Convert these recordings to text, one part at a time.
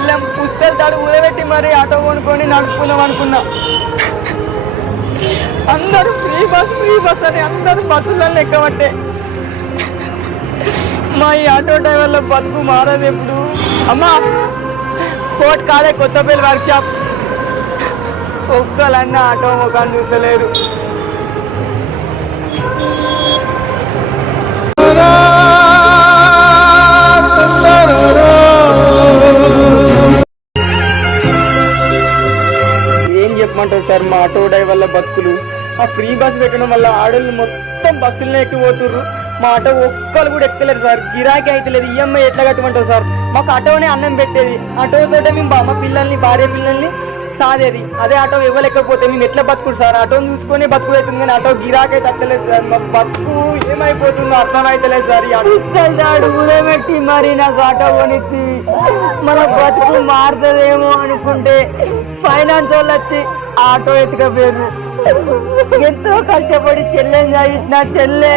బెల్లం పుస్తలు తాడు ఊరబెట్టి మరి ఆటో కొనుక్కొని నడుపుకుందాం అనుకున్నా. అందరూ ఫ్రీ బస్ అని అందరూ బస్సులలో ఎక్కబట్టే మా ఈ ఆటో డ్రైవర్ల బతుకు మారదు ఎప్పుడు. అమ్మా కోట్ కాడే కొత్తపల్లి వర్క్షాప్ ఒక్కలన్నా ఆటో ముఖాన్ని చూస్తలేరు. ఏం చెప్పమంటారు సార్ మా ఆటో డ్రైవర్ల బతుకులు. ఆ ఫ్రీ బస్ పెట్టడం వల్ల ఆడోళ్ళు మొత్తం బస్సులనే ఎక్కిపోతుర్రు. మా ఆటో ఒక్కరు కూడా ఎక్కలేదు సార్. గిరాకీ అయితే లేదు. ఈఎంఐ ఎట్లా కట్టమంటారు సార్? మాకు ఆటోనే అన్నం పెట్టేది. ఆటోతోటే మేము మా పిల్లల్ని భార్య పిల్లల్ని సాదేది. అదే ఆటో ఇవ్వలేకపోతే మేము ఎట్లా బతుకుడు సార్? ఆటోని చూసుకొని బతుకు అవుతుంది కానీ ఆటో గిరాకీ అయితే అట్టలేదు సార్. మా బతుకు ఏమైపోతుందో అర్థం అవుతలేదు సార్. అడుగులేమెట్టి మరి నాకు ఆటో కొనిచ్చి మన బతుకు మారుతుందేమో అనుకుంటే ఫైనాన్స్ వాళ్ళు వచ్చి ఆటో ఎత్తుకపోయారు. ఎంతో కష్టపడి చెల్లెని చదివించిన చెల్లె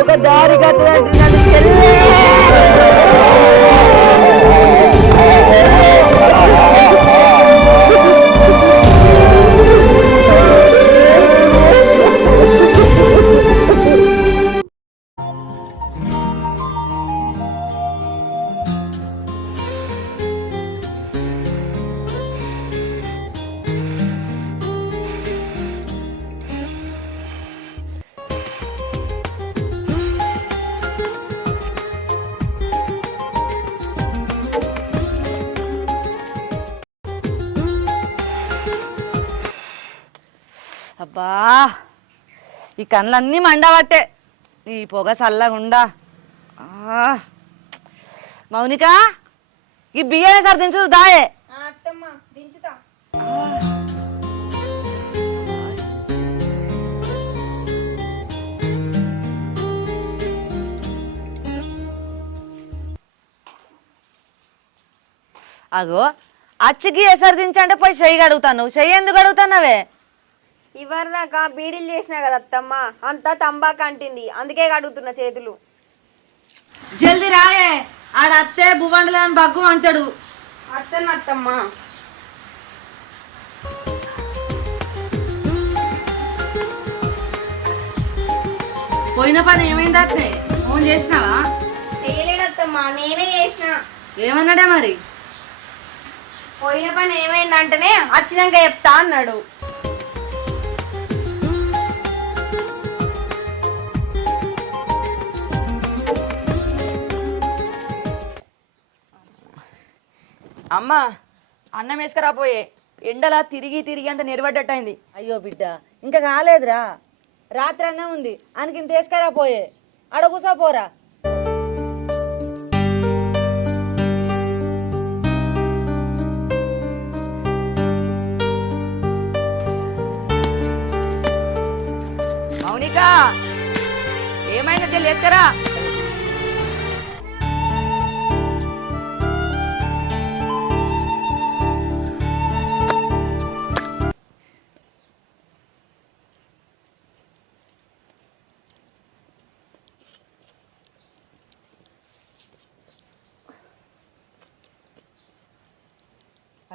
ఒక దారి కట్టినట్టు చెల్లె. అబ్బా ఈ కళ్ళన్నీ మండబట్టే ఈ పొగ చల్లగుండా. మౌనిక ఈ బియ్యమే సార్ దించు దాయే. అగో అచ్చికి ఎసరు దించంటే పోయి చెయ్యి అడుగుతాను. చెయ్యి ఎందుకు అడుగుతానవే? ఇవరిదాకా బీడీలు చేసినా కదా అత్తమ్మ, అంతా తంబాకు అంటింది, అందుకే కడుగుతున్న చేతులు. జల్దీ రాయే, ఆడ అత్తే బువ్వండలేని బగ్గు అంటాడు. అత్తన్న అత్తమ్మ. పోయిన పని ఏమైంది అత్తే? ఫోన్ చేసినావా? చేయలేడత్తమ్మ, నేనే చేసిన. ఏమన్నాడే మరి? పోయిన పని ఏమైందంటేనే వచ్చినాక చెప్తా అన్నాడు. అమ్మా అన్నం వేసుకురాపోయే. ఎండలా తిరిగి తిరిగి అంత నిలబడ్డట్టయింది. అయ్యో బిడ్డ ఇంకా కాలేదురా, రాత్రి అన్నం ఉంది ఆయనకి ఇంత వేసుకరా పోయే. ఆడ కూసోపోరా. మౌనిక ఏమైనా జల్లి వేసుకరా.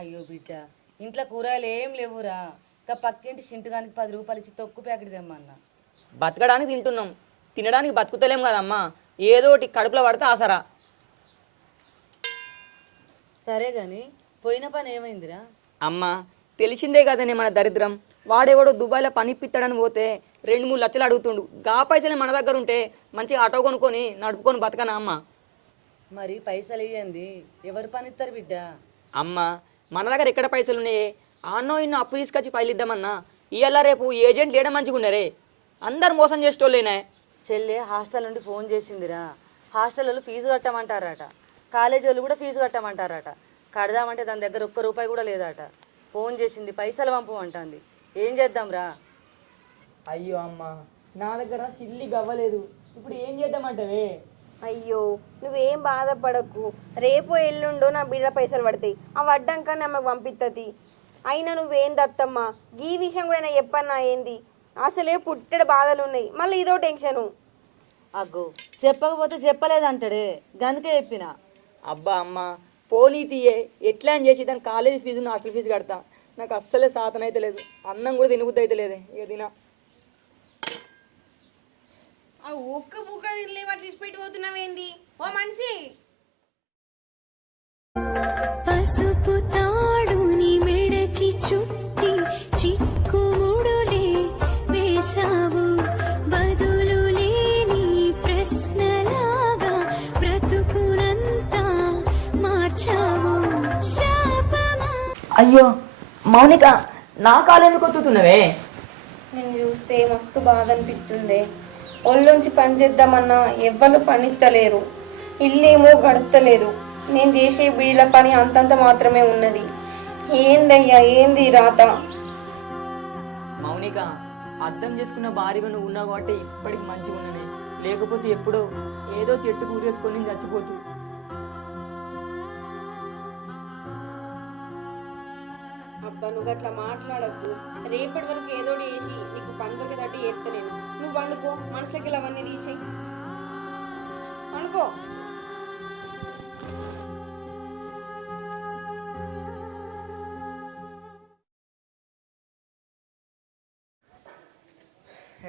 అయ్యో బిడ్డ ఇంట్లో కూరగాయలు ఏం లేవురా. ఇంకా పక్కింటి చింటుగానికి 10 రూపాయలు ఇచ్చి తొక్కు ప్యాకెట్ తెమ్మన్నా. బతకడానికి తింటున్నాం, తినడానికి బతుకుతలేం కదమ్మా. ఏదో ఒకటి కడుపులో పడితే ఆసరా. సరే గాని పోయిన పని ఏమైందిరా? అమ్మ తెలిసిందే కదనే మన దరిద్రం. వాడేవాడో దుబాయ్లో పని ఇప్పిస్తాడని పోతే 2-3 లక్షలు అడుగుతుండు. గా పైసలే మన దగ్గర ఉంటే మంచిగా ఆటో కొనుక్కొని నడుపుకొని బతకనా అమ్మ. మరి పైసలు ఇయ్యండి ఎవరు పని ఇస్తారు బిడ్డ? అమ్మ మన దగ్గర ఎక్కడ పైసలు ఉన్నాయే? ఆన్నో ఇన్నో అప్పు తీసుకొచ్చి పైలు ఇద్దామన్నా ఇవాళ రేపు ఏజెంట్లు ఏడ మంచిగా ఉన్నారే. అందరు మోసం చేసేటోళ్ళేనా. చెల్లె హాస్టల్ నుండి ఫోన్ చేసిందిరా. హాస్టల్ వాళ్ళు ఫీజు కట్టమంటారట, కాలేజీ వాళ్ళు కూడా ఫీజు కట్టమంటారట. కడదామంటే దాని దగ్గర 1 రూపాయి కూడా లేదట. ఫోన్ చేసింది, పైసలు పంపమంటుంది. ఏం చేద్దాంరా? అయ్యో అమ్మ నా దగ్గర సిల్లి గవ్వలేదు. ఇప్పుడు ఏం చేద్దామంటవే? అయ్యో నువ్వేం బాధపడకు, రేపు ఎల్లుండో నా బిడ్డ పైసలు పడతాయి. ఆ వడ్డాక నమ్మకు పంపిస్తుంది. అయినా నువ్వేం దత్తమ్మా, ఈ విషయం కూడా నేను చెప్పన్నా ఏంది? అసలే పుట్టెడు బాధలు ఉన్నాయి, మళ్ళీ ఇదో టెన్షను. అగ్గో చెప్పకపోతే చెప్పలేదంటాడే, గందుకే చెప్పిన. అబ్బా అమ్మ పోనీ తీయే ఎట్లా అని చేసి దాని కాలేజీ ఫీజు హాస్టల్ ఫీజు కడతా. నాకు అస్సలే సాధన అయితే లేదు, అన్నం కూడా తినబుద్ధి అయితే లేదే. ఇక తినా ఆ ఒక్క బుక్క తినలే అట్లా ఇచ్చిపెట్టి పోతున్నావేంది ఓ మనిషి? పసుపు తాడుని మెడకి చుట్టి చిక్కుముడులే వేశావు, బదులు లేని ప్రశ్నలాగా బ్రతుకునంతా మార్చావు. శాపమా అయ్యో మౌనిక, నా కాలు ఎందుకు ఒత్తుతున్నవే? నేను చూస్తే మస్తు బాధ అనిపిస్తుంది. ఒళ్ళొంచి పని చేద్దామన్నా ఎవ్వరు పనిత్తలేరు, ఇల్లేమో గడతలేదు. నేను చేసే బిడిల పని అంతంత మాత్రమే ఉన్నది. ఏందయ్యా ఏంది రాత? మౌనిక, అర్థం చేసుకున్న భార్యగా నువ్వు ఉన్నావు కాబట్టి ఇప్పటికి మంచిగా ఉన్నది, లేకపోతే ఎప్పుడో ఏదో చెట్టు కూరేసుకొని చచ్చిపోతూ. అబ్బా నువ్వు అట్లా మాట్లాడకు. రేపటి వరకు ఏదోటి వేసి నీకు పందరికి తట్టి ఎత్తలేను. నువ్వు వండుకో, మనసులకి ఇలా అవన్నీ తీసేయి, వండుకో.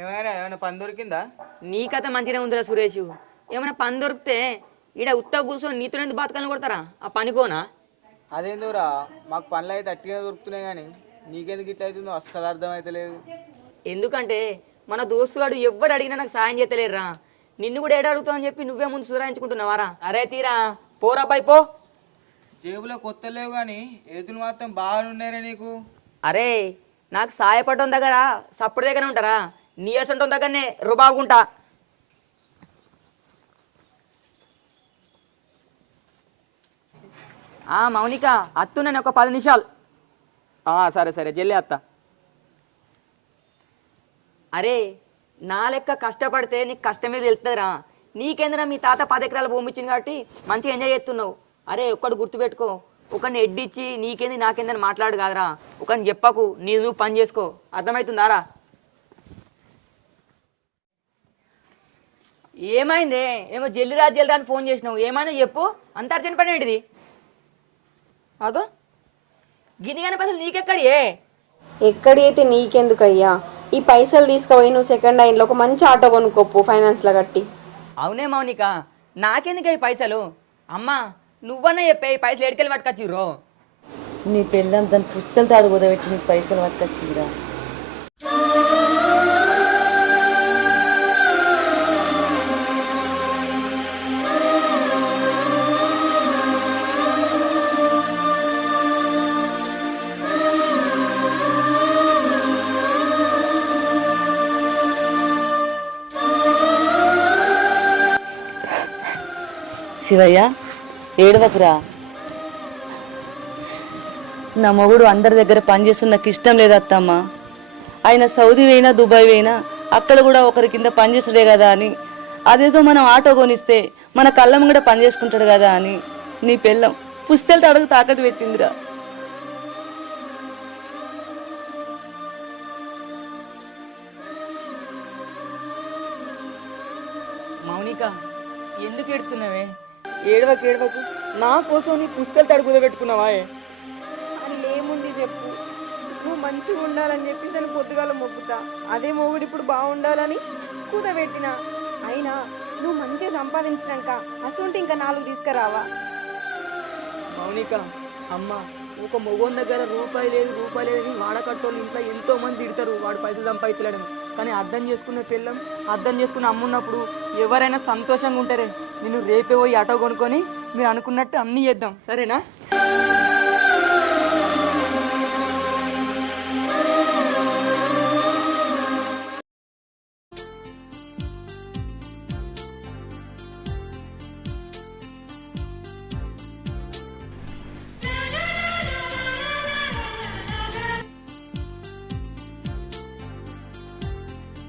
ఏమైనా పని దొరికిందా? నీ కథ మంచిగా ఉందిరా సురేష్. ఏమైనా పని దొరికితే ఈడ ఉత్త కూర్చొని నీతో ఎందుకు బతకాలని కొడతారా? ఆ పని పోనా? అదేందురా, మాకు పనులు అయితే అట్టిగా దొరుకుతున్నాయి కానీ నీకెందుకు ఇట్లా అవుతుందో అస్సలు అర్థమైతే లేదు. ఎందుకంటే మన దోస్తుగాడు ఎవ్వడు అడిగినా నాకు సాయం చేతలేరురా. నిన్ను కూడా ఏడు అడుగుతావు అని చెప్పి నువ్వే ముందు సురాయించుకుంటున్నావారా? అరే తీరా పోరా పై పో. జేబులో కొత్త లేవు కానీ ఏతులు మాత్రం బాగానున్నారే నీకు. అరే నాకు సాయపడడం దగ్గర సప్పుడు దగ్గర ఉంటారా? నీయసంటం దగ్గరనే రుబాగుంటా. మౌనిక అత్తు, నేను ఒక 10 నిమిషాలు. సరే సరే జల్లి అత్త. అరే నా లెక్క కష్టపడితే నీకు కష్టమే తెలుస్తుందిరా. నీకేంద్రా మీ తాత 10 ఎకరాలు భూమి ఇచ్చింది కాబట్టి మంచిగా ఎంజాయ్ చేస్తున్నావు. అరే ఒక్కడు గుర్తుపెట్టుకో, ఒకరిని ఎడ్డిచ్చి నీకేంది నాకేందని మాట్లాడు కాదురా. ఒకరిని చెప్పకు, నువ్వు పని చేసుకో. అర్థమవుతుందారా? ఏమైందే? ఏమో జల్లిరా జల్లిరా అని ఫోన్ చేసినావు, ఏమైనా చెప్పు. అంత అర్జెంట్ పని ఏంటిది? అగో గిన్నెగానే పైసలు నీకెక్కడి? ఎక్కడి అయితే నీకెందుకయ్యా? ఈ పైసలు తీసుకుపోయి నువ్వు సెకండ్ హ్యాండ్లో ఒక మంచి ఆటో కొనుక్కోపు ఫైనాన్స్లో కట్టి. అవునే మౌనిక, నాకెందుకు ఈ పైసలు? అమ్మా నువ్వన్నా చెప్పే, ఈ పైసలు ఎడికెళ్ళి పట్టుకొచ్చిర్రో? నీ పెళ్ళం దాని పుస్తలు తాడు కుదబెట్టి నీకు పైసలు పట్టుకొచ్చిరా. శివయ్య ఏడవకురా. నా మొగుడు అందరి దగ్గర పనిచేస్తున్న నాకు ఇష్టం లేదు అత్తమ్మ. ఆయన సౌదీ పోయినా దుబాయ్ పోయినా అక్కడ కూడా ఒకరి కింద పనిచేస్తుడే కదా అని, అదేదో మనం ఆటో కొనిస్తే మన కళ్ళం కూడా పని చేసుకుంటాడు కదా అని నీ పెళ్ళం పుస్తెలతో అడుగు తాకట్టు పెట్టిందిరా. మౌనిక ఎందుకు ఎడుతున్నావే? ఏడవకు ఏడవకు, నా కోసం నీ పుస్తకాలు తడుగుద పెట్టుకున్నావా? అందులో ఏముంది చెప్పు? నువ్వు మంచిగా ఉండాలని చెప్పి దాన్ని పొద్దుగాల మొక్కుతా, అదే మొగుడు ఇప్పుడు బాగుండాలని కూదబెట్టిన. అయినా నువ్వు మంచిగా సంపాదించినాక అసలుంటే ఇంకా 4 తీసుకురావా? మౌనిక అమ్మ, ఒక మొగోని దగ్గర రూపాయి లేదని వాడకట్టోళ్ళు ఇంట్లో ఎంతో మంది తిడతారు వాడు పైసలు సంపాదించలేడని. కానీ అర్థం చేసుకున్న పిల్లం, అర్థం చేసుకున్న అమ్మున్నప్పుడు ఎవరైనా సంతోషంగా ఉంటారే. నేను రేపే పోయి ఆటో కొనుక్కొని మీరు అనుకున్నట్టు అన్నీ చేద్దాం, సరేనా?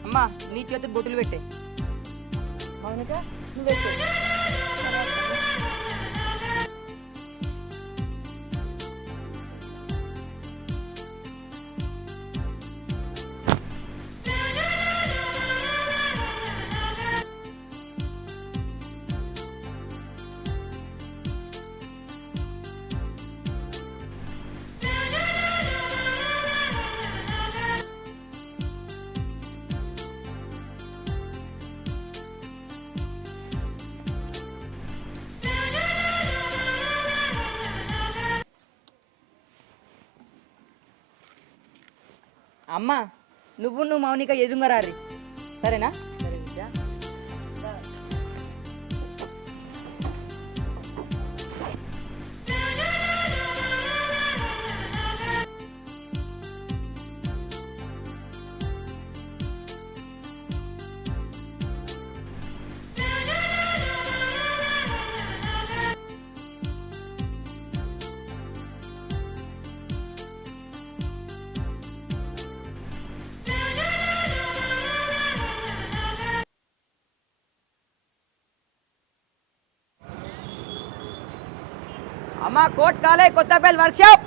అమ్మా నీ చేతులు బొట్టులు పెట్టే. అవునక నువ్వు అమ్మ నువ్వు మౌనిక ఎదుంగరారి సరేనా? సరే విద్య. అమ్మ కోట్ కాలే కొత్తపల్లి వర్క్షాప్.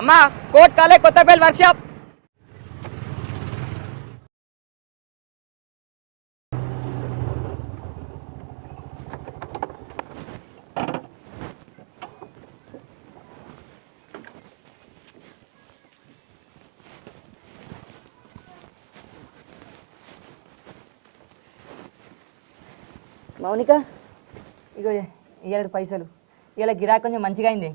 అమ్మ కోట్ కాలే కొత్తపల్లి వర్క్షాప్. మౌనిక ఇగో ఇవాళ పైసలు, ఇవాళ గిరాకీ కొంచెం మంచిగా అయింది.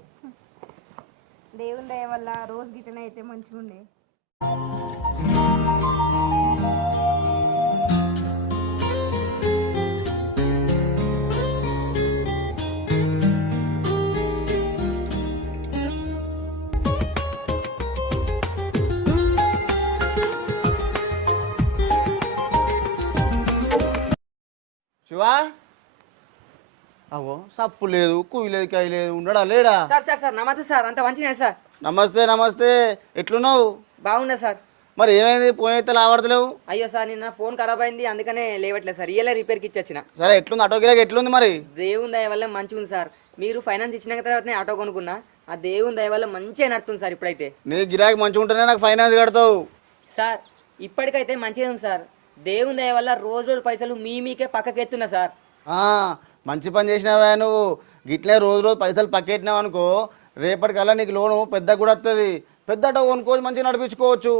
దేవుని దయ వల్ల రోజు గిట్టన అయితే మంచిగా ఉండే. శివా అవో సప్పు లేదు, కుయ్యి లేదు, కాయ లేదు, ఉండడా లేడా? సార్ నమస్తే సార్, అంత మంచిగా సార్. నమస్తే నమస్తే, ఎట్లున్నావు? బాగున్నా సార్. మరి ఏమైంది, పోయిన అయితే లావడతలేవు? అయ్యో సార్ నిన్న ఫోన్ ఖరాబ్ అయింది, అందుకనే లేవట్లేదు సార్. ఇయ్యలే రిపేర్కి ఇచ్చొచ్చిన. సరే ఎట్లుంది, ఆటో గిరాకి ఎట్లుంది? మరి దేవుని దయ వల్ల మంచిగా ఉంది సార్. మీరు ఫైనాన్స్ ఇచ్చిన తర్వాత నేను ఆటో కొనుక్కున్నా, ఆ దేవుని దయ వల్ల మంచిగా నడుతుంది సార్. ఇప్పుడైతే నీ గిరాకి మంచిగా ఉంటేనే నాకు ఫైనాన్స్ కడతావు సార్. ఇప్పటికైతే మంచిగా ఉంది సార్. దేవుని దయ వల్ల రోజు పైసలు మీకే పక్కకెత్తున్నా సార్. మంచి పని చేసినావా నువ్వు. గిట్లే రోజు రోజు పైసలు పక్కెట్టినావు అనుకో, రేపటికల్లా నీకు లోను పెద్ద కూడా వస్తుంది. పెద్ద ఆటో కొనుక్కోవచ్చు, మంచిగా నడిపించుకోవచ్చు.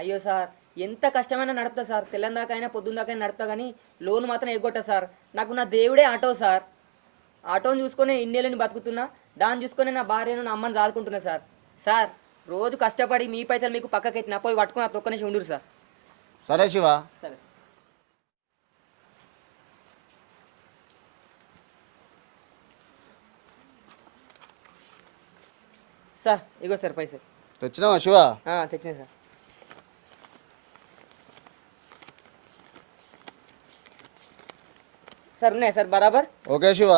అయ్యో సార్ ఎంత కష్టమైనా నడుపుతా సార్. తెల్లందాకైనా పొద్దుందాకైనా నడుపుతా, కానీ లోన్ మాత్రం ఎగ్గొట్టా సార్. నాకు నా దేవుడే ఆటో సార్. ఆటోని చూసుకొని ఇన్నేళ్ళని బతుకుతున్నా, దాన్ని చూసుకొని నా భార్యను నా అమ్మని చాదుకుంటున్నా సార్. సార్ రోజు కష్టపడి మీ పైసలు మీకు పక్కకెత్తినా, పోయి పట్టుకుని ఒక్క నిమిషం ఉండురు సార్. సరే శివ. సరే సార్, ఇగో సార్ పైసలు. తెచ్చినావా శివ? తెచ్చినా సార్. సార్ ఉన్నాయా సార్ బరాబర్? ఓకే శివ.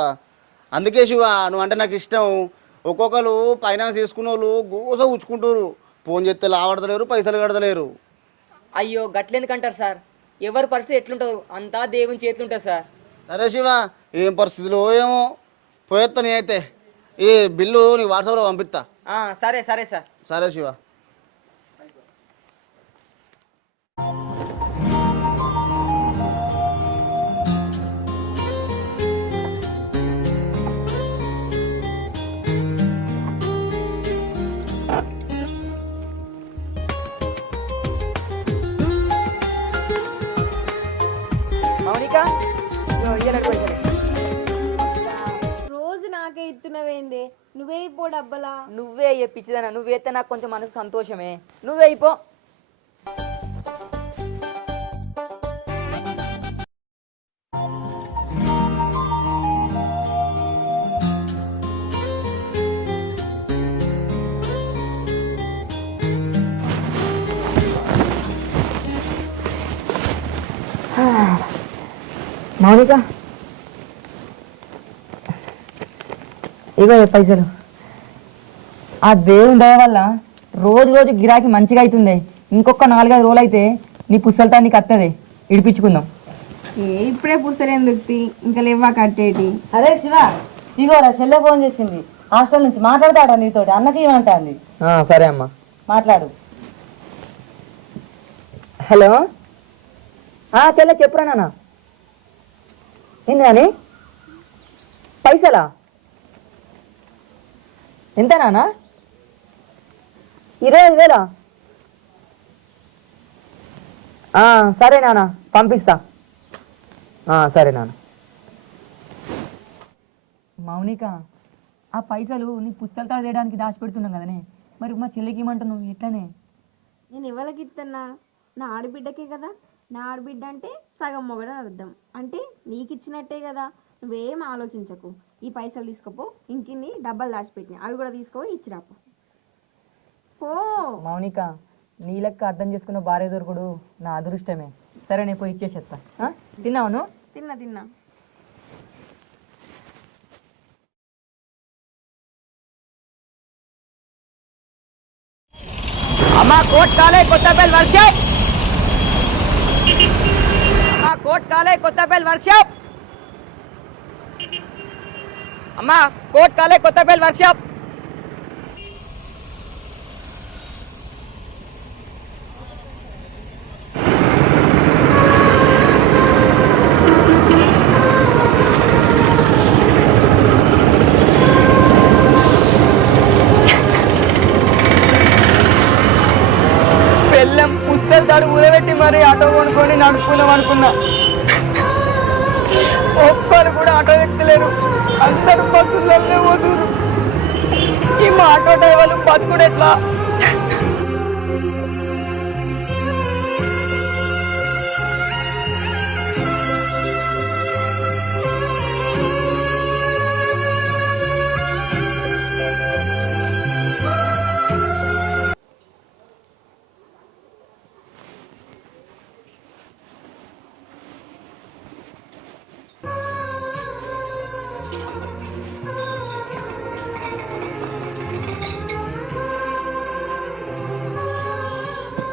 అందుకే శివ నువ్వు అంటే నాకు ఇష్టం. ఒక్కొక్కరు ఫైనాన్స్ తీసుకున్న వాళ్ళు గోస ఉంచుకుంటారు, ఫోన్ చేస్తే లావడతలేరు, పైసలు కడతలేరు. అయ్యో గట్లెందుకంటారు సార్? ఎవరి పరిస్థితి ఎట్లుంటుందో అంతా దేవుని చేతులు ఉంటుంది సార్. సరే శివ, ఏం పరిస్థితిలో ఏమో పోయేస్తా. నేనైతే ఈ బిల్లు నీకు వాట్సాప్లో పంపిస్తా. సరే సరే సార్. సరే శివ. మౌనిక రోజు నాకే ఇస్తున్నవేంది? నువ్వే పో డబ్బలా. నువ్వే పిచ్చిదానా, నువ్వేస్తే నాకు కొంచెం మనసు సంతోషమే. నువ్వే అయిపో. మౌనిక ఇగో పైసలు. ఆ దేవుని దయ వల్ల రోజు రోజు గిరాకీ మంచిగా అవుతుంది. ఇంకొక 4-5 రోజులు అయితే నీ పుస్తలతో నీకు వస్తుంది, ఇడిపించుకుందాం. ఇప్పుడే పుస్తలేందుకు, ఇంకా లేవా కట్టేటి. అరే శివ, ఇగోరా చెల్లె ఫోన్ చేసింది హాస్టల్ నుంచి. మాట్లాడతాడా నీతోటి? అన్నకి ఏమంటుంది? సరే అమ్మా మాట్లాడు. హలో చెల్లె చెప్పురా నాన్న. ఏంది నాని పైసలా? ఎంత నాన్న? 20,000? సరే నాన్న పంపిస్తా. సరే నాన్న. మౌనిక ఆ పైసలు నీ పుస్తకాలు తీయడానికి దాచిపెడుతున్నాం కదనే, మరి మా చెల్లికి ఇమ్మంటున్నావు ఎట్లనే? నేను ఎవరికి ఇస్తున్నా? నా ఆడబిడ్డకే కదా. నా ఆడబిడ్డ అంటే సగం మొగడ అర్థం. అంటే నీకు ఇచ్చినట్టే కదా. నువ్వేం ఆలోచించకు. ఈ పైసలు తీసుకోపో. ఇంకిన్ని డబ్బాలు దాచిపెట్టినా అవి కూడా తీసుకో, ఇచ్చిరాపో. పో. మౌనిక, నీ లెక్క అర్థం చేసుకున్న భార్య దొరుకుడు నా అదృష్టమే. సరే నేను పోయి ఇచ్చేసేస్తా. తిన్నావును? తిన్నా. అమ్మా కోట్ కాలే కొత్తపల్లి వర్క్షాప్. అమ్మా కోట్ కాలే కొత్తపల్లి వర్క్షాప్. అమ్మా కోట్ కాలే కొత్తపల్లి వర్క్షాప్. బెల్లం పుస్తకాలు ఊరబెట్టి మరి ఆటో కొనుక్కొని నడుపుకున్నాం అనుకున్నా. ఒక్కరు కూడా ఆటో ఎక్కలేరు, అందరూ బస్సులన్నీ పోతున్నారు. ఈ మా ఆటో డ్రైవర్లు బతుకుడు ఎట్లా?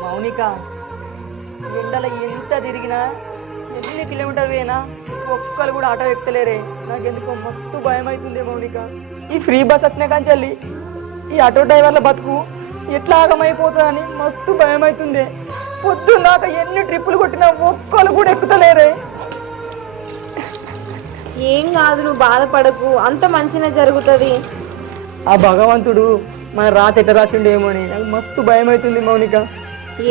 మౌనిక, ఎండల ఎంత తిరిగినా ఎన్ని కిలోమీటర్ పోయినా ఒక్కరు కూడా ఆటో ఎక్కలేరే. నాకెందుకో మస్తు భయం అవుతుంది మౌనిక. ఈ ఫ్రీ బస్ వచ్చిన కాంచెల్లి ఈ ఆటో డ్రైవర్ల బతుకు ఎట్లా ఆగమైపోతుందని మస్తు భయం అవుతుంది. పొద్దున్నాక ఎన్ని ట్రిప్పులు కొట్టినా ఒక్కరు కూడా ఎక్కుతలేరే. ఏం కాదు, నువ్వు బాధపడకు. అంత మంచిగా జరుగుతుంది. ఆ భగవంతుడు మన రాత ఎట్లా రాసిండేమో అని నాకు మస్తు భయం అవుతుంది మౌనిక.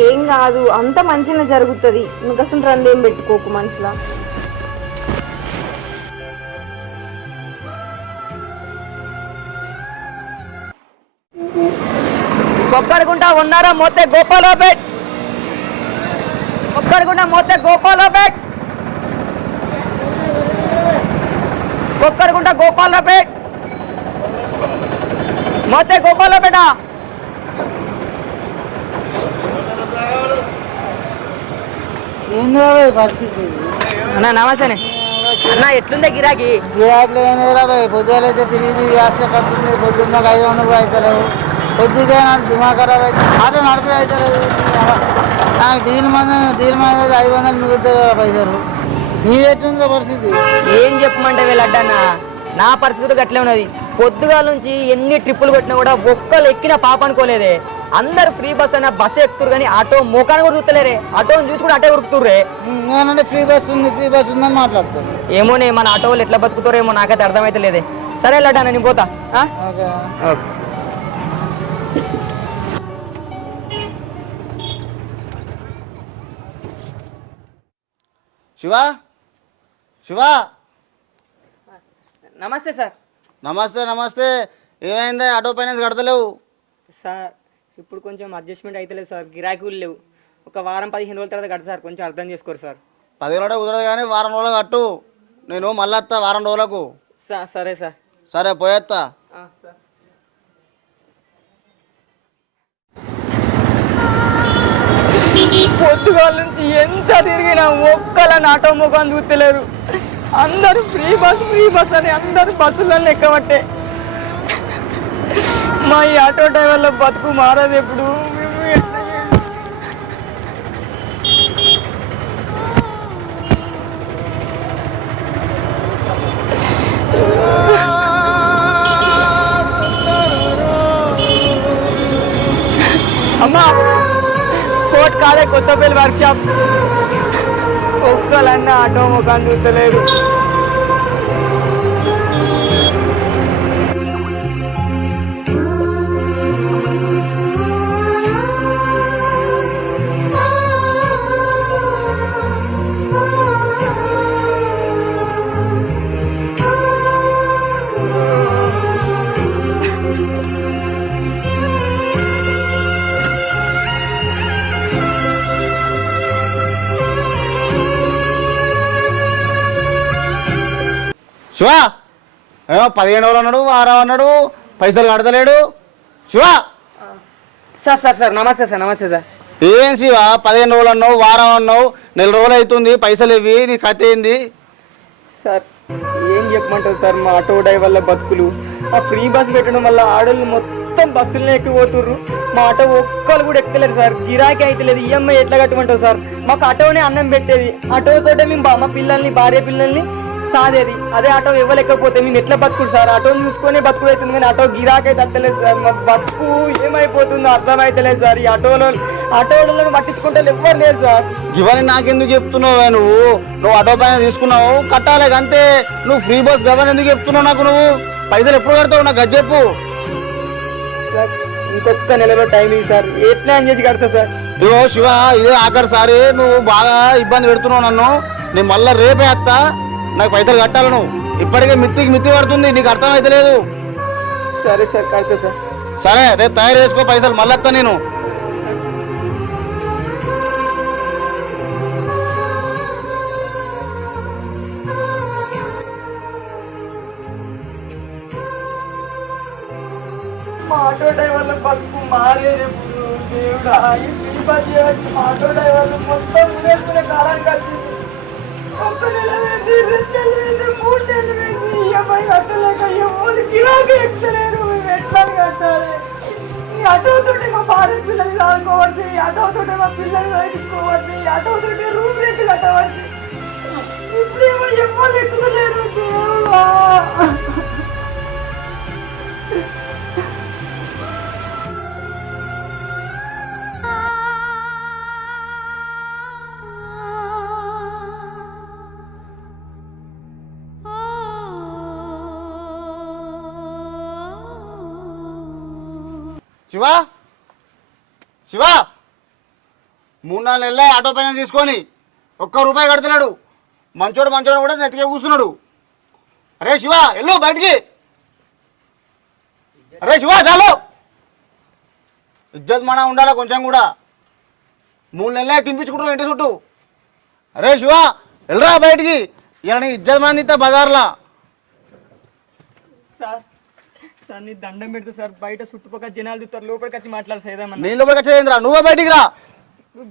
ఏం కాదు, అంత మంచిగా జరుగుతుంది. నువ్వు అసలు రందేం పెట్టుకోకు మనసులో. కొబ్బరిగుంట ఉన్నారా మోతే గోపాలపేట్. కొబ్బరిగుంట మోతే గోపాలపేట్. కొబ్బరిగుంట గోపాలపేట్ మోతే గోపాలపేట. ఏంద్రా పరిస్థితి? అన్న నమస్తేనే అన్న. ఎట్లుందే గిరాకీ? గిరాకులు ఏనేరా భయ్, పొద్దుగాలు అయితే తిరిగి యాస కట్టుతుంది. పొద్దున్న 500 అవుతలేవు. పొద్దుగా నాకు దిమాగ్ ఖరాబ్ అవుతుంది. ఆటో నడిపి అవుతలేదు. నాకు డీల్ మీద 500 మిగులుతాయి కదా పైసలు. నీది ఎట్లుందో పరిస్థితి? ఏం చెప్పమంటే వీళ్ళడ్డన్న, నా పరిస్థితి గట్లే ఉన్నది. పొద్దుగాల నుంచి ఎన్ని ట్రిప్పులు కొట్టినా కూడా ఒక్కరు ఎక్కిన పాప అనుకోలేదే. అందరు ఫ్రీ బస్ అయినా బస్సు ఎక్కుతారు కానీ ఆటో మోకాన్ని కూడా చూస్తలేరే. ఆటోని చూసి కూడా అటే ఉరుకుతుర్రే. నేనంటే ఫ్రీ బస్ ఉందని మాట్లాడుతాను. ఏమోనే మన ఆటో వాళ్ళు ఎట్లా బతుకుతారో ఏమో నాకైతే అర్థమైతే లేదే. సరే లడ్డా నేను పోతా. ఓకే. శివా, శివా. నమస్తే సార్. నమస్తే. ఏమైందా? ఆటో ఫైనాన్స్ కడతలేవు సార్? ఇప్పుడు కొంచెం అడ్జస్ట్మెంట్ అవుతలేదు సార్, గిరాకీలు లేవు. ఒక వారం 15 రోజుల తర్వాత కడతా సార్, కొంచెం అర్థం చేసుకోరు సార్. 10 రోజులు కుదరదు కానీ వారం రోజులు కట్టు. నేను మళ్ళీ వస్తా వారం రోజులకు. సరే సార్. సరే పోయేస్తా. సార్ పొద్దుగాల నుంచి ఎంత తిరిగినా ఒక్కళ్ళని ఆటో ముఖం చూస్తలేరు. అందరూ ఫ్రీ బస్ అని అందరూ బస్సులను ఎక్కబట్టే. మా ఈ ఆటో డ్రైవర్ల బతుకు మారదు ఎప్పుడు. అమ్మా కోట్ కాలే కొత్తపల్లి వర్క్షాప్. ఒక్కలన్నా ఆటో ముఖాన్ని చూస్తలేరు. శివా ఏమో 15 రోజులు అన్నాడు, వారం అన్నాడు, పైసలు కడతలేడు. శివా సార్ నమస్తే సార్. ఏం శివ 15 రోజులు అన్నావు, వారం అన్నావు, నెల రోజులు అవుతుంది, పైసలు ఇవి, నీ కథ ఏంది? సార్ ఏం చెప్పమంటారు సార్, మా ఆటో డ్రైవర్ల బతుకులు. ఆ ఫ్రీ బస్ పెట్టడం వల్ల ఆడోళ్ళు మొత్తం బస్సులనే ఎక్కిపోతుర్రు. మా ఆటో ఒక్కరు కూడా ఎక్కలేరు సార్. గిరాకీ అయితే లేదు. ఈఎంఐ ఎట్లా కట్టమంటావు సార్? మాకు ఆటోనే అన్నం పెట్టేది. ఆటోతోటే మేము మా పిల్లల్ని, భార్య పిల్లల్ని సాదేది. అదే ఆటో ఇవ్వలేకపోతే మేము ఎట్లా బతుకుడు సార్? ఆటోని చూసుకొని బతుకుడు అవుతుంది కానీ ఆటో గిరాకీ అయితే అత్తలేదు సార్. మా బతుకు ఏమైపోతుందో అర్థమైతలేదు సార్. ఈ ఆటోలను పట్టించుకుంటే ఎవ్వరు లేదు సార్. ఇవన్నీ నాకెందుకు చెప్తున్నావు? నువ్వు ఆటో పైన తీసుకున్నావు, కట్టాలి అంతే. నువ్వు ఫ్రీ బస్ గవన్ ఎందుకు చెప్తున్నావు నాకు? నువ్వు పైసలు ఎప్పుడు కడతావు నాకు అది చెప్పు. సార్ ఇంకొక నెలలో టైమింగ్ సార్, ఏ ప్లాన్ చేసి కడతా సార్? ఇగో శివ, ఇదే ఆఖరిసారి. నువ్వు బాగా ఇబ్బంది పెడుతున్నావు నన్ను. నేను మళ్ళీ రేపే వస్తా, నాకు పైసలు కట్టాలి. నువ్వు ఇప్పటికే మిత్తి పడుతుంది, నీకు అర్థమైతే లేదు. సరే సార్ కడతా సార్. సరే రేపు తయారు చేసుకో, పైసలు మళ్ళీ వస్తా నేను. మా ఆటో డ్రైవర్ల బతుకు మారేప్పుడు దేవుడా. ఈ ఫ్రీ బస్ చేయవచ్చు. మా ఆటో డ్రైవర్లు మొత్తం నేర్చుకునే కాలానికి వచ్చింది. 1 నెల వేసి, 2 నెలలు వేసి, 3 నెలలు వేసి ఈఎంఐ కట్టలేక ఎవరు గిరాకీ ఎక్కలేరు. మేము ఎట్లా కట్టాలి? ఈ ఆటోతోటి మా భార్య పిల్లలు చదువుకోవచ్చు, ఈ ఆటోతోటి మా పిల్లలు చదువుకోవచ్చు, ఈ ఆటోతోటి రూమ్ రెంట్ కట్టవచ్చు. ఇప్పుడేమో ఎవరు ఎక్కువలేరు దేవుడా. శివ 3-4 నెలలే ఆటో పైన తీసుకొని ₹1 కడుతున్నాడు. మంచోడు కూడా నెత్తికే కూర్చున్నాడు. అరే శివ వెళ్ళు బయటికి. అరే శివ చాలు, ఇజ్జత్ మన ఉండాలా కొంచెం కూడా. 3 నెలలే తినిపించుకుంటావు ఇంటి చుట్టూ. అరే శివ వెళ్ళరా బయటికి. ఇలా నీ ఇజ్జత్ మన ఇస్తా బజార్లా. సార్ నీ దండం పెడతా సార్. బయట చుట్టుపక్కల జనాలు చూస్తారు, లోపలికి వచ్చి మాట్లాడతా ఏదమ్మా. నీ లోపలికి వచ్చేదిరా, నువ్వే బయటికి రా.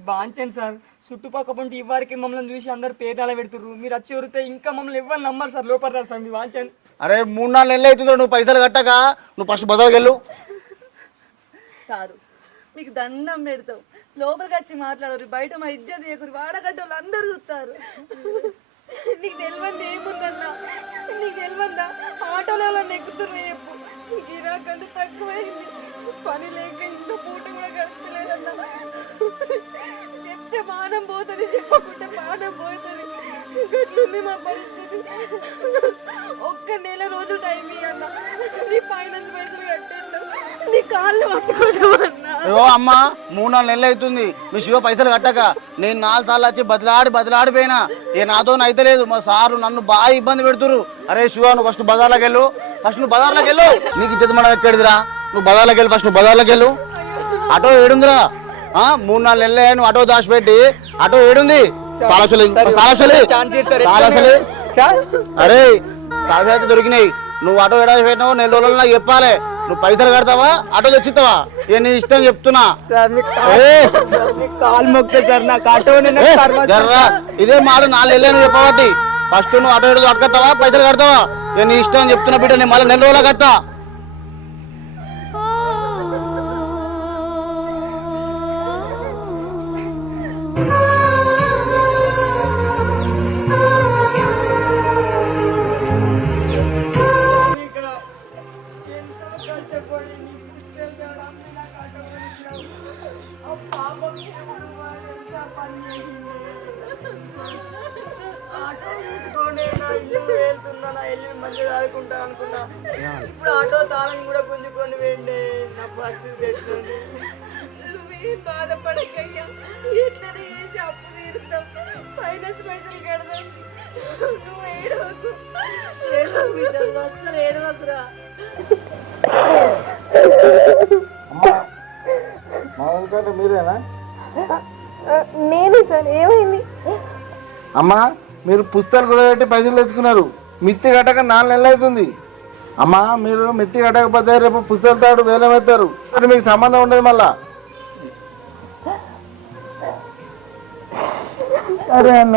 బాంచండి సార్. చుట్టుపక్కల పంటి ఇవ్వరికి మమ్మల్ని చూసి అందరు పేటాల పెడుతుర్రు. మీరు వచ్చి వరితే ఇంకా మమ్మల్ని ఎవరు నమ్మారు సార్. లోపల రా సార్, మీ వాంచండి. అరే 3-4 నెలలు అవుతుందో నువ్వు పైసలు కట్టక. నువ్వు ఫస్ట్ బజార్కి వెళ్ళు. సారు మీకు దండం పెడతావు, లోపలికి వచ్చి మాట్లాడరు. బయట మా ఇజ్జత్ చేయకూరు. వాడగడ్డ వాళ్ళు అందరు చూస్తారు. నీకు తెలియంది ఏముందన్నా? నీకు తెలియందా? ఆటోలో నెక్కుతుర్రు చెప్పు. గిరాకంతా తక్కువైంది. పని లేక ఇంట్లో పూట కూడా గడపలేదన్నా. చెప్తే మానం పోతుంది, చెప్పకుంటే మానం పోతుంది. గట్లుంది మా పరిస్థితి. 1 నెల రోజులు టైం ఇవ్వన్నా. నీ ఫైనాన్స్ పైసలు కట్టేద్దాం, నీ కాళ్ళు పట్టుకోదామన్నా. అయ్యో అమ్మ 3-4 నెలలు అవుతుంది మీ శివ పైసలు కట్టక. నేను 4 సార్లు వచ్చి బదిలాడిపోయినా. నాతో అయితే లేదు. మా సారు నన్ను బాగా ఇబ్బంది పెడుతురు. అరే శివ నువ్వు ఫస్ట్ బజార్లోకి వెళ్ళు. నీకు ఇచ్చేది మనం ఎక్కడిదిరా? నువ్వు బజార్లోకి వెళ్ళు. ఫస్ట్ నువ్వు బజార్లోకి వెళ్ళు. ఆటో ఏడుందిరా? 3-4 నెలలే నువ్వు ఆటో దాచిపెట్టి. ఆటో ఏడుంది? అరే తాళాలు అయితే దొరికినాయి. నువ్వు ఆటో ఏడాది పెట్టినావు, 4 రోజులు నాకు చెప్పాలి. నువ్వు పైసలు కడతావా, ఆటో తెచ్చిస్తావా? నీ ఇష్టం చెప్తున్నా. ఇదే మాట 4 నెలలు చెప్పబట్టి. ఫస్ట్ నువ్వు ఆటో ఏడు అడగతావా, పైసలు కడతావా? నీ ఇష్టం చెప్తున్నా బిడ్డ. నేను మళ్ళీ 4 రోజులకు వస్తా. ఇప్పుడు ఆటో తాళం కూడా గుంజుకొని వెళ్ళి నా పరిస్థితి పెట్టండి. నువ్వేం బాధపడకయ్యా. ఎట్లనే చేసి అప్పు తీరుతాం, ఫైనాన్స్ పైసలు కడదాం. నువ్వు ఏడవకు. అసలు ఏడవకురా. మీరేనా? నేనే సార్. ఏమైంది? అమ్మా మీరు పుస్తకాలు కూడా పెట్టి పైసలు తెచ్చుకున్నారు. మిత్తి కట్టక 4 నెలలు అవుతుంది. అమ్మా మీరు మిత్తి కట్టకపోతే రేపు పుస్తకాలు తాడు వేలం ఎత్తారు, మీకు సంబంధం ఉండదు మళ్ళా. సరే అన్న.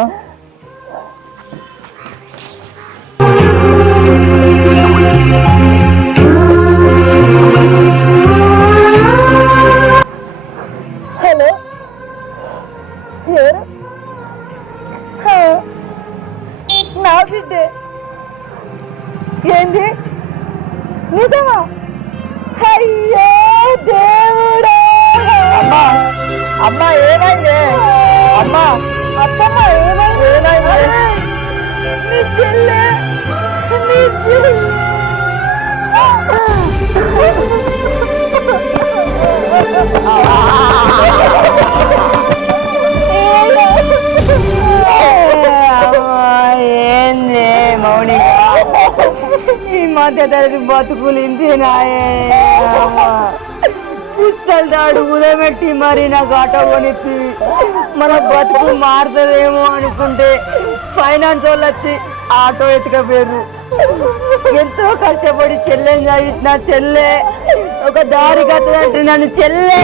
హలో ఎవరు? నా బిడ్డే. ఏంది నిజమా? అయ్యో దేవుడా! అమ్మా అమ్మా ఏమైంది? అమ్మా అత్తమ్మ ఏమైంది? నీ చెల్లె నీ చెల్లె ఏంది మౌనిక ఈ మధ్య తరగతి బతుకులు ఇంతేనాయే? పుస్తలు తాడు ఉదయమెట్టి మరి నాకు ఆటో కొనిచ్చి మన బతుకు మారుతుందేమో అనుకుంటే ఫైనాన్స్ వాళ్ళు వచ్చి ఆటో ఎత్తుకపోయారు. ఎంతో కష్టపడి చెల్లెని చదివించిన చెల్లె ఒక దారి కట్టదంటే నన్ను చెల్లె.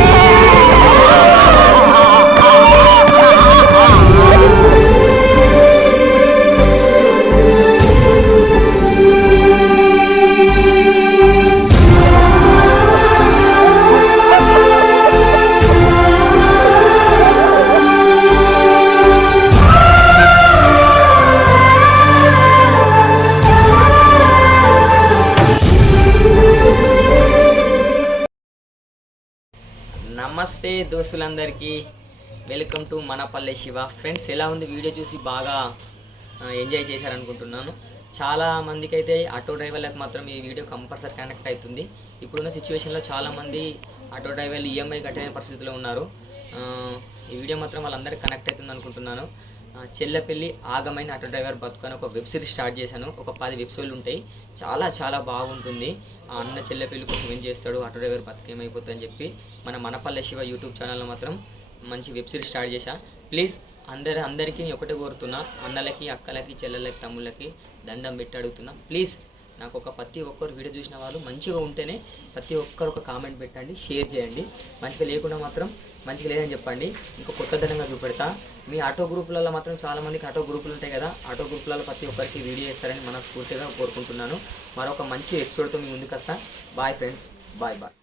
నమస్తే దోస్తులందరికీ, welcome to Manapalle Shiva. Friends, ఎలా ఉంది? వీడియో చూసి బాగా ఎంజాయ్ చేశారనుకుంటున్నాను. చాలా మందికి అయితే ఆటో డ్రైవర్లకు మాత్రం ఈ వీడియో కంపల్సరీ కనెక్ట్ అవుతుంది. ఇప్పుడున్న సిచ్యువేషన్లో చాలామంది ఆటో డ్రైవర్లు ఈఎంఐ కట్టలేని పరిస్థితిలో ఉన్నారు. ఈ వీడియో మాత్రం వాళ్ళందరికీ కనెక్ట్ అవుతుంది అనుకుంటున్నాను. చెల్లెపల్లి ఆగమైన ఆటో డ్రైవర్ బతుకు అని ఒక వెబ్ సిరీస్ స్టార్ట్ చేశాను. ఒక 10 ఎపిసోడ్లు ఉంటాయి. చాలా చాలా బాగుంటుంది. ఆ అన్న చెల్లెపల్లి కోసం ఏం చేస్తాడు, ఆటో డ్రైవర్ బతుకు ఏమైపోతుంది అని చెప్పి మనపల్లె శివ యూట్యూబ్ ఛానల్లో మాత్రం మంచి వెబ్ సిరీస్ స్టార్ట్ చేశా. ప్లీజ్ అందరికీ ఒకటే కోరుతున్నా, అన్నలకి అక్కలకి చెల్లెళ్ళకి తమ్ముళ్ళకి దండం పెట్టి అడుగుతున్నా. ప్లీజ్ నాకు ప్రతి ఒక్కరు వీడియో చూసిన వాళ్ళు మంచిగా ఉంటేనే ప్రతి ఒక్కరు ఒక కామెంట్ పెట్టండి, షేర్ చేయండి. మంచిగా లేకుండా మాత్రం మంచిగా లేదని చెప్పండి. ఇంకో కొత్తదనంగా చూపెడతా. మీ ఆటో గ్రూపులలో మాత్రం చాలామందికి ఆటో గ్రూపులు ఉంటాయి కదా, ఆటో గ్రూపులలో ప్రతి ఒక్కరికి వీడియో చేస్తారని మనస్ఫూర్తిగా కోరుకుంటున్నాను. మరొక మంచి ఎపిసోడ్తో మీ ముందుకు వస్తా. Bye friends, bye bye.